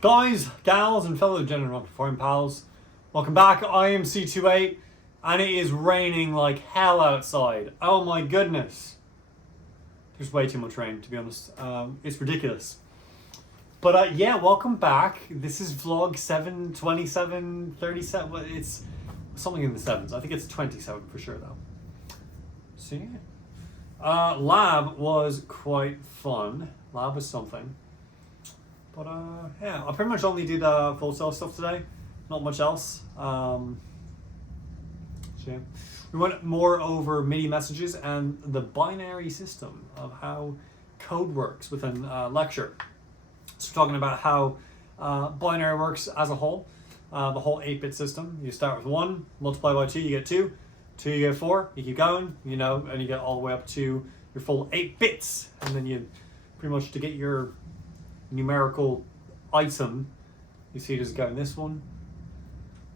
Guys, gals, and fellow general performing pals, welcome back. I am C28, and it is raining like hell outside. Oh my goodness. There's way too much rain, to be honest. It's ridiculous. But yeah, welcome back. This is vlog 727, 37. Well, it's something in the sevens. I think it's 27 for sure, though. So yeah. Lab was quite fun. Lab was something. But yeah, I pretty much only did full cell stuff today, not much else. So yeah. We went more over MIDI messages and the binary system of how code works within lecture. So we're talking about how binary works as a whole, the whole 8-bit system. You start with 1, multiply by 2, you get 2, 2 you get 4, you keep going, you know, and you get all the way up to your full 8 bits. And then you pretty much, to get your numerical item, you see it as going this one.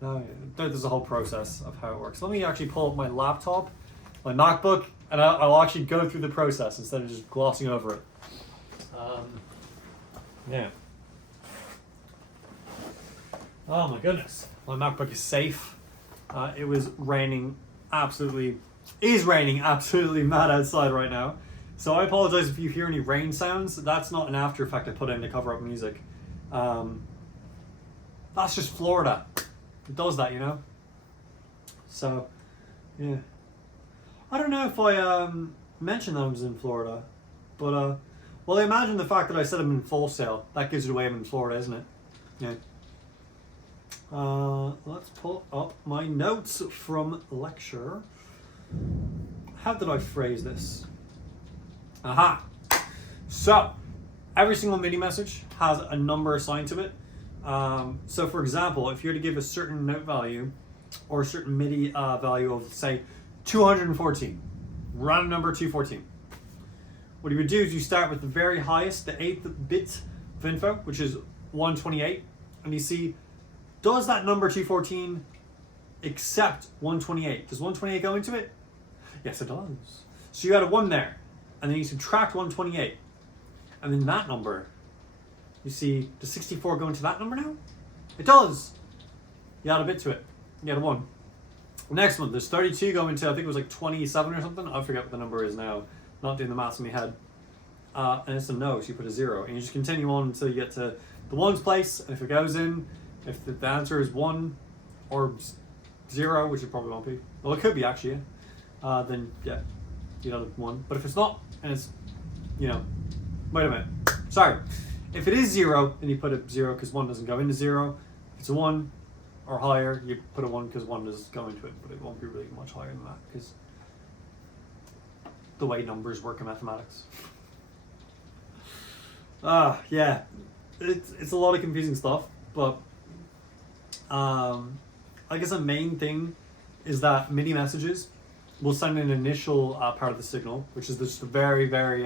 No, there's a whole process of how it works. Let me actually pull up my laptop, my MacBook, and I'll actually go through the process instead of just glossing over it. Yeah. Oh my goodness, my MacBook is safe. It was raining is raining absolutely mad outside right now. So I apologize if you hear any rain sounds. That's not an after effect I put in to cover up music. That's just Florida. It does that, you know? So, yeah. I don't know if I mentioned that I was in Florida, but, well, I imagine the fact that I said I'm in full sail, that gives it away I'm in Florida, isn't it? Yeah. Let's pull up my notes from lecture. How did I phrase this? Aha! So, every single MIDI message has a number assigned to it. So for example, if you're to give a certain note value or a certain MIDI value of, say, 214, random number 214, what you would do is you start with the very highest, the 8th bit of info, which is 128, and you see, does that number 214 accept 128? Does 128 go into it? Yes, it does. So you add a 1 there. And then you subtract 128. And then that number, you see, does 64 go into that number now? It does. You add a bit to it. You add a 1. Next one, there's 32 go into, I think it was like 27 or something. I forget what the number is now. Not doing the maths in my head. And it's a no, so you put a 0. And you just continue on until you get to the 1's place. And if it goes in, if the answer is 1 or 0, which it probably won't be. Well, it could be actually, yeah. Then, yeah, you know, 1. But if it's not, and it's, you know, wait a minute, sorry. If it is 0, then you put a 0 because 1 doesn't go into 0. If it's a 1 or higher, you put a 1 because 1 does go into it, but it won't be really much higher than that because the way numbers work in mathematics. Yeah, it's a lot of confusing stuff, but I guess the main thing is that MIDI messages will send an initial part of the signal, which is just the very, very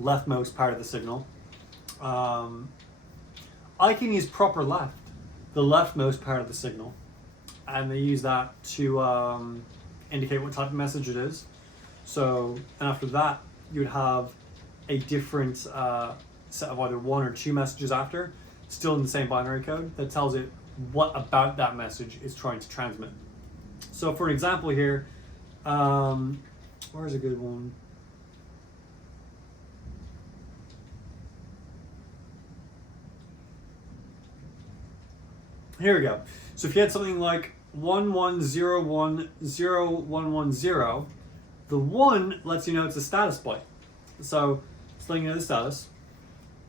leftmost part of the signal. I can use proper left, the leftmost part of the signal, and they use that to indicate what type of message it is. So, and after that, you would have a different set of either 1 or 2 messages after, still in the same binary code, that tells it what about that message is trying to transmit. So for an example here, where's a good one? Here we go. So if you had something like 11010110, the 1 lets you know it's a status byte. So it's letting you know the status.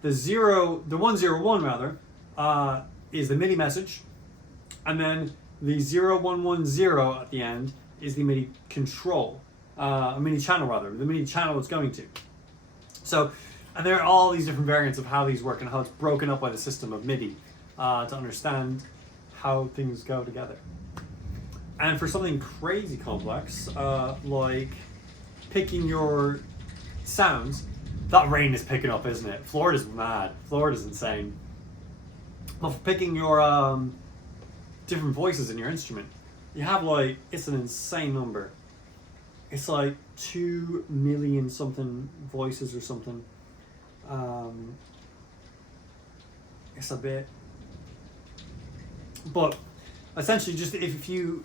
The 101 rather, is the MIDI message, and then the 0110 at the end is the MIDI control, a MIDI channel rather, the MIDI channel it's going to. So, and there are all these different variants of how these work and how it's broken up by the system of MIDI to understand how things go together. And for something crazy complex, like picking your sounds, that rain is picking up, isn't it? Florida's mad. Florida's insane. But for picking your different voices in your instrument, you have like, it's an insane number. It's like 2 million something voices or something. it's a bit. But essentially, just if you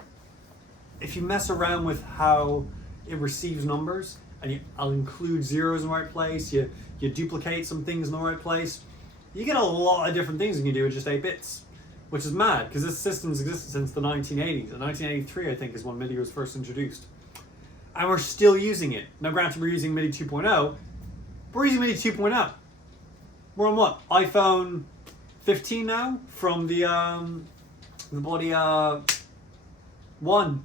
mess around with how it receives numbers, and I'll include zeros in the right place, you duplicate some things in the right place, you get a lot of different things you can do with just 8 bits, which is mad because this system's existed since the 1980s. In 1983, I think, is when MIDI was first introduced, and we're still using it. Now, granted, we're using MIDI 2.0, but we're using MIDI 2.0. We're on what, iPhone 15 now from the bloody 1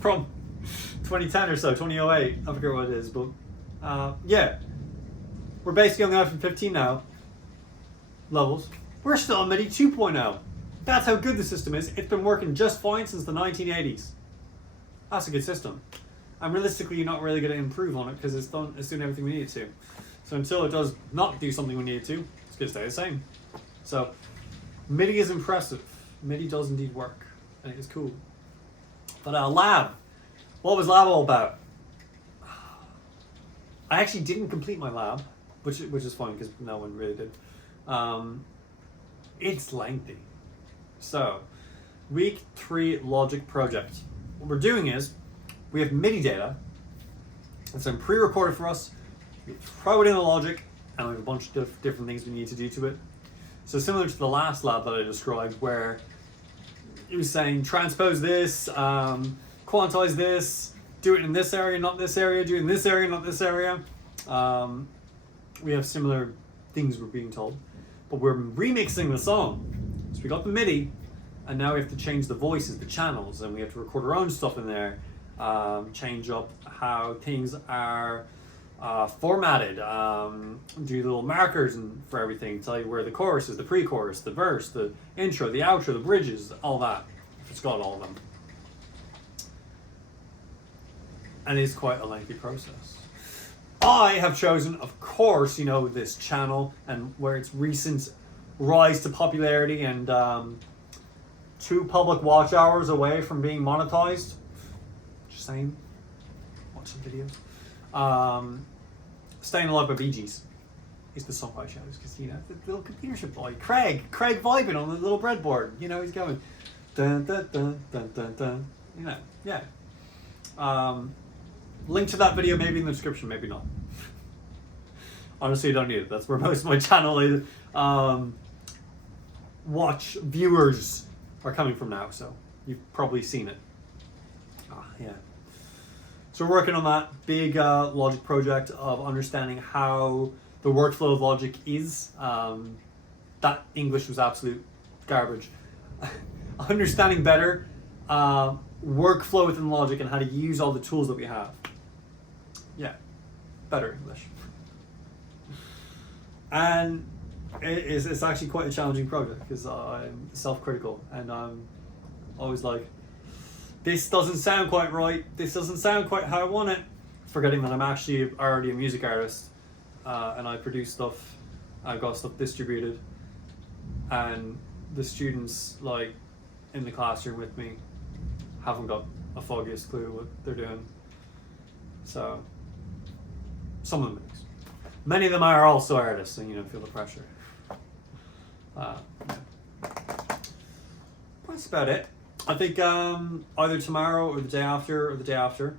from 2010 or so, 2008. I forget what it is, but yeah, we're basically on the iPhone 15 now. Levels. We're still on MIDI 2.0. That's how good the system is. It's been working just fine since the 1980s. That's a good system. And realistically, you're not really going to improve on it because it's doing everything we need it to. So until it does not do something we need it to, it's going to stay the same. So MIDI is impressive. MIDI does indeed work, and it is cool. But lab. What was lab all about? I actually didn't complete my lab, which is fine because no one really did. It's lengthy. So, week 3 Logic project. What we're doing is, we have MIDI data that's been pre-recorded for us. We throw it in the Logic, and we have a bunch of different things we need to do to it. So similar to the last lab that I described, where it was saying transpose this, quantize this, do it in this area, not this area, do it in this area, not this area. We have similar things we're being told, but we're remixing the song. So we got the MIDI, and now we have to change the voices, the channels, and we have to record our own stuff in there, change up how things are formatted, do little markers for everything, tell you where the chorus is, the pre-chorus, the verse, the intro, the outro, the bridges, all that. It's got all of them. And it's quite a lengthy process. I have chosen, of course, this channel and where its recent rise to popularity and 2 public watch hours away from being monetized. Just saying. Watch some videos. Staying Alive by Bee Gees is the song I chose because, the little computer ship boy, Craig vibing on the little breadboard. He's going dun dun dun dun dun dun. Yeah. Link to that video maybe in the description, maybe not. Honestly, I don't need it. That's where most of my channel is. Watch viewers are coming from now, so you've probably seen it. Yeah. So we're working on that big Logic project of understanding how the workflow of Logic is. That English was absolute garbage. Understanding better workflow within Logic and how to use all the tools that we have. Yeah, better English. And it's actually quite a challenging project because I'm self-critical and I'm always like, this doesn't sound quite right, this doesn't sound quite how I want it, forgetting that I'm actually already a music artist and I produce stuff, I've got stuff distributed, and the students in the classroom with me haven't got a foggiest clue what they're doing. So some of them do. Many of them are also artists and feel the pressure. Yeah. That's about it. I think either tomorrow or the day after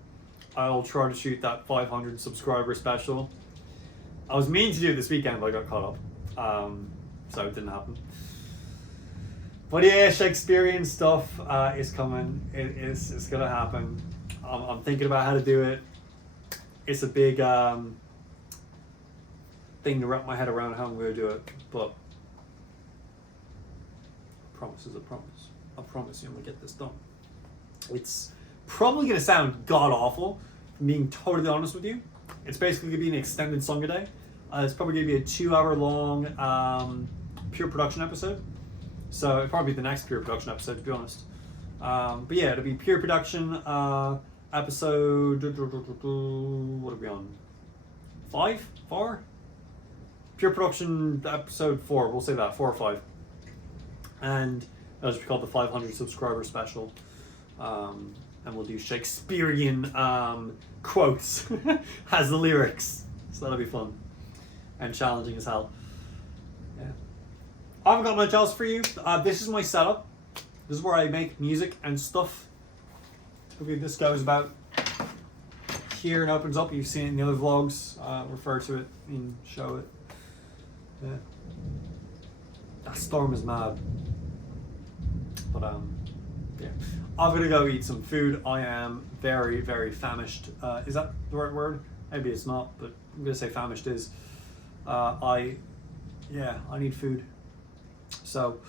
I'll try to shoot that 500 subscriber special. I was meaning to do it this weekend, but I got caught up, so it didn't happen. But yeah, Shakespearean stuff is coming. It's gonna happen. I'm thinking about how to do it. It's a big thing to wrap my head around how I'm going to do it, but a promise is a promise. I promise you I'm going to get this done. It's probably going to sound god-awful, being totally honest with you. It's basically going to be an extended song a day. It's probably going to be a 2-hour-long pure production episode. So it'll probably be the next pure production episode, to be honest. But yeah, it'll be pure production episode... What are we on? 5? 4? Pure production episode 4. We'll say that. 4 or 5. And it'll just be called the 500 subscriber special. And we'll do Shakespearean quotes as the lyrics. So that'll be fun. And challenging as hell. Yeah. I haven't got much else for you. This is my setup. This is where I make music and stuff. Okay, this goes about here and opens up. You've seen it in the other vlogs. Refer to it and show it. Yeah. That storm is mad. But yeah. I'm gonna go eat some food. I am very, very famished. Is that the right word? Maybe it's not, but I'm gonna say famished is. I need food. So,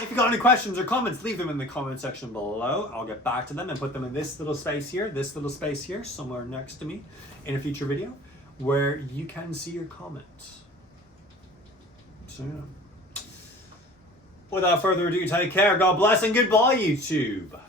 if you got any questions or comments, leave them in the comment section below. I'll get back to them and put them in this little space here, somewhere next to me in a future video where you can see your comments. So, yeah. Without further ado, take care, God bless, and goodbye, YouTube.